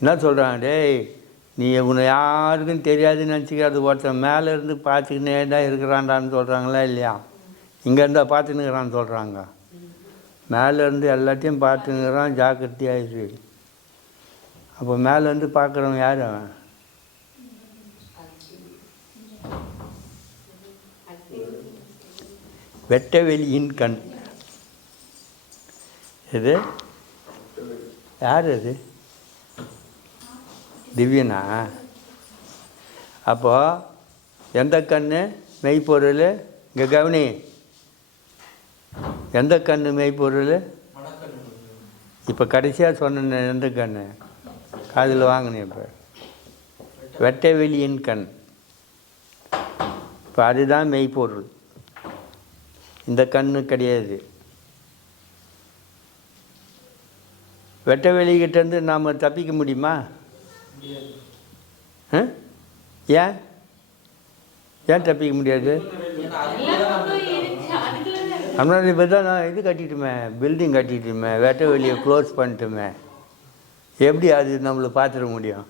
என்ன சொல்கிறான் டேய் நீ உன்னை யாருக்கும் தெரியாதுன்னு நினச்சிக்காது ஒருத்தன் மேலே இருந்து பார்த்துக்கினே தான் இருக்கிறான்டான்னு சொல்கிறாங்களா இல்லையா? இங்கே இருந்தால் பார்த்துன்னுக்கிறான்னு சொல்கிறாங்க மேலேருந்து எல்லாத்தையும் எல்லாத்தையும் பார்த்துன்னுக்கிறான் ஜாக்கிரதையாயிரு அப்போ மேலேருந்து பார்க்குறவன் யார் அவன்? வெட்ட வெளியின் கண். இது யார் அது? திவ்யனா? அப்போது எந்த கண்ணு? மெய்ப்பொருள்? இங்கே கவனி. எந்த கண்ணு மெய்ப்பொருள்? இப்போ கடைசியாக சொன்ன எந்த கண்ணு? காதில் வாங்கினேன் இப்போ. வெட்ட வெளியின் கண். இப்போ அதுதான் மெய்ப்பொருள். இந்த கண்ணு கிடையாது. வெட்ட வெளிக்கிட்டேருந்து நாம் தப்பிக்க முடியுமா? ஏன் ஏன் தப்பிக்க முடியாது நம்மளால இப்போ தான் நான் இது கட்டிட்டுமே பில்டிங் கட்டிட்டுமே வெட்ட வெளியை க்ளோஸ் பண்ணிட்டுமே. எப்படி அது நம்மளை பார்த்துட முடியும்?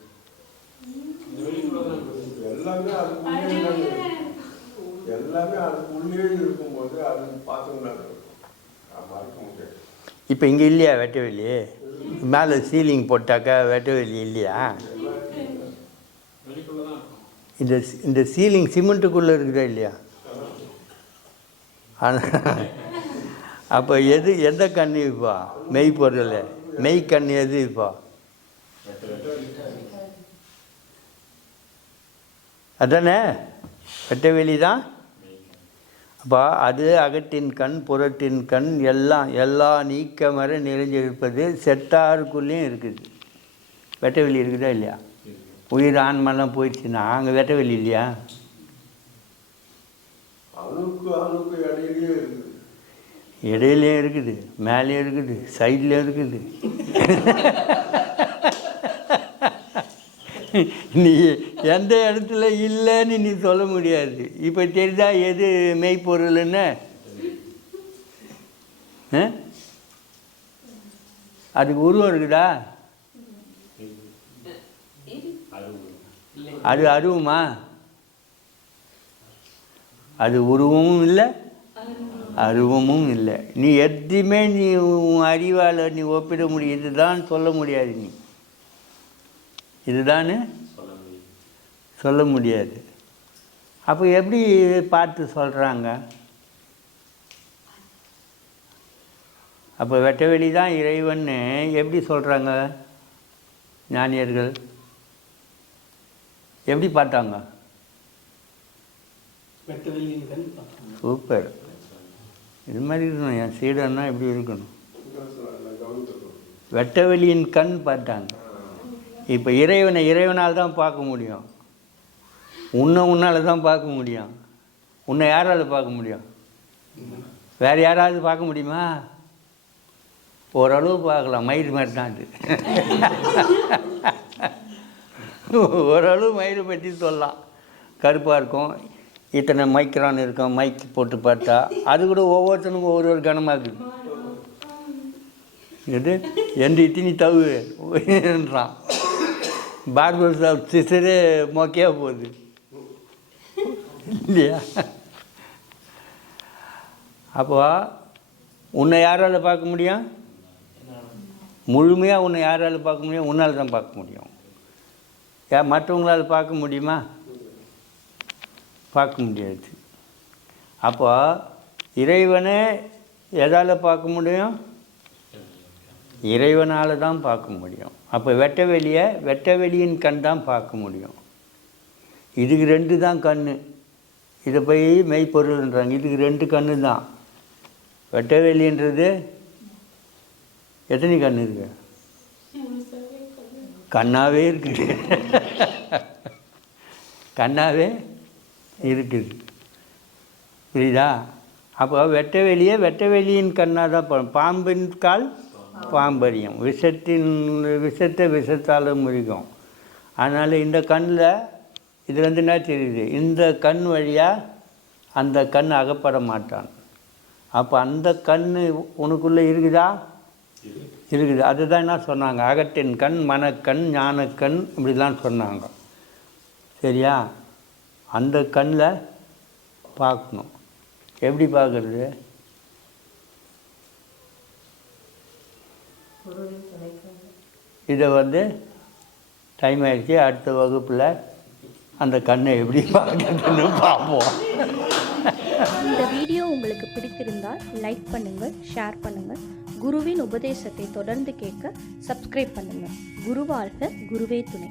இப்போ இங்கே இல்லையா வெட்ட வெளி மேலே சீலிங் போட்டாக்கா வெட்ட வெளி இல்லையா? இந்த இந்த சீலிங் சிமெண்ட்டுக்குள்ளே இருக்குதா இல்லையா? அப்போ எது எந்த கண்ணு இப்போ? மெய் பொருள். மெய் கண் எது இப்போ? அதானே? வெட்ட வெளி தான் அப்போ அது அகத்தின் கண் புறத்தின் கண் எல்லாம் எல்லா நீக்கமர நிறைஞ்சிருப்பது செட்டாருக்குள்ளேயும் இருக்குது. வெட்ட வெளி இருக்குதா இல்லையா? உயிர் ஆன்மெல்லாம் போயிடுச்சுன்னா அங்கே வெட்ட வெளி இல்லையா? இடையிலேயே இருக்குது. இடையிலையும் இருக்குது மேலேயும் இருக்குது நீ எந்த இடத்துல இல்லைன்னு நீ சொல்ல முடியாது. இப்போ தெரியுதா எது மெய்ப்பொருள்னு? அதுக்கு உருவம் இருக்குதா? அது அருவமா? அது உருவமும் இல்லை அருவமும் இல்லை. நீ எதையுமே நீ உன் அறிவால் நீ ஒப்பிட முடியும். இதுதான் சொல்ல முடியாது நீ. இதுதான்? சொல்ல முடியாது. அப்போ எப்படி பார்த்து சொல்கிறாங்க அப்போ வெட்டவெளி தான் இறைவன்னு எப்படி சொல்கிறாங்க ஞானியர்கள்? எப்படி பார்த்தாங்க. சூப்பர். இது மாதிரி இருக்கணும். என் சீடன்னா இப்படி இருக்கணும். வெட்டவெளியின் கண் பார்த்தாங்க. இப்போ இறைவனை இறைவனால் தான் பார்க்க முடியும். உன்னை உன்னால் தான் பார்க்க முடியும். உன்னை யாரால் பார்க்க முடியும்? வேறு யாராவது பார்க்க முடியுமா? ஓரளவு பார்க்கலாம். மயிர் மாதிரி தான் அது. ஓரளவு மயிறு பற்றி சொல்லலாம். கருப்பாக இருக்கும். இத்தனை மைக்ரான் இருக்கும். மைக் போட்டு பார்த்தா அது கூட ஒவ்வொருத்தனுக்கும் ஒவ்வொரு ஒரு கனமாக இருக்குது இது எந்த இத்தினி தவுன்றான் பார்பர் ஷாப் சிஸ்டரே மொக்கையாக போகுது. இல்லையா? அப்போ உன்னை யாரால் பார்க்க முடியும்? முழுமையாக உன்னை யாரால் பார்க்க முடியும்? உன்னால் தான் பார்க்க முடியும். ஏன் மற்றவங்களால் பார்க்க முடியுமா? பார்க்க முடியாது. அப்போ இறைவனை எதால் பார்க்க முடியும்? இறைவனால் தான் பார்க்க முடியும். அப்போ வெட்ட வெளியை வெட்ட வெளியின் கண் தான் பார்க்க முடியும். இதுக்கு ரெண்டு தான் கண் இதை போய் மெய்ப்பொருள்ன்றாங்க. இதுக்கு ரெண்டு கண் தான். வெட்ட வெளின்றது எத்தனை கண் இருக்குது கண்ணாவே இருக்குது. கண்ணாவே இருக்குது. புரியுதா? அப்போ வெட்ட வெளியே வெட்ட வெளியின் கண்ணாக தான் பா- பாம்பின் கால் பாம்பரியம் விஷத்தின் விஷத்தை விஷத்தால் முறிக்கும். அதனால் இந்த கண்ணில் இதுலேருந்து என்ன தெரியுது? இந்த கண் வழியாக அந்த கண் அகப்பட மாட்டான். அப்போ அந்த கண் உனக்குள்ளே இருக்குதா? இருக்குது. அதுதான் என்ன சொன்னாங்க? அகத்தின் கண் மனக்கண் ஞானக்கண் இப்படிலாம் சொன்னாங்க. சரியா? அந்த கண்ணில் பார்க்கணும். எப்படி பார்க்குறது? இதை வந்து டைம் ஆகிடுச்சு அடுத்த வகுப்பில் அந்த கண்ணை எப்படி பார்க்கறதுன்னு பார்ப்போம். இந்த வீடியோ உங்களுக்கு பிடித்திருந்தால் லைக் பண்ணுங்கள் ஷேர் பண்ணுங்கள். குருவின் உபதேசத்தை தொடர்ந்து கேட்க சப்ஸ்கிரைப் பண்ணுங்கள் குருவாழ்க குருவே துணை.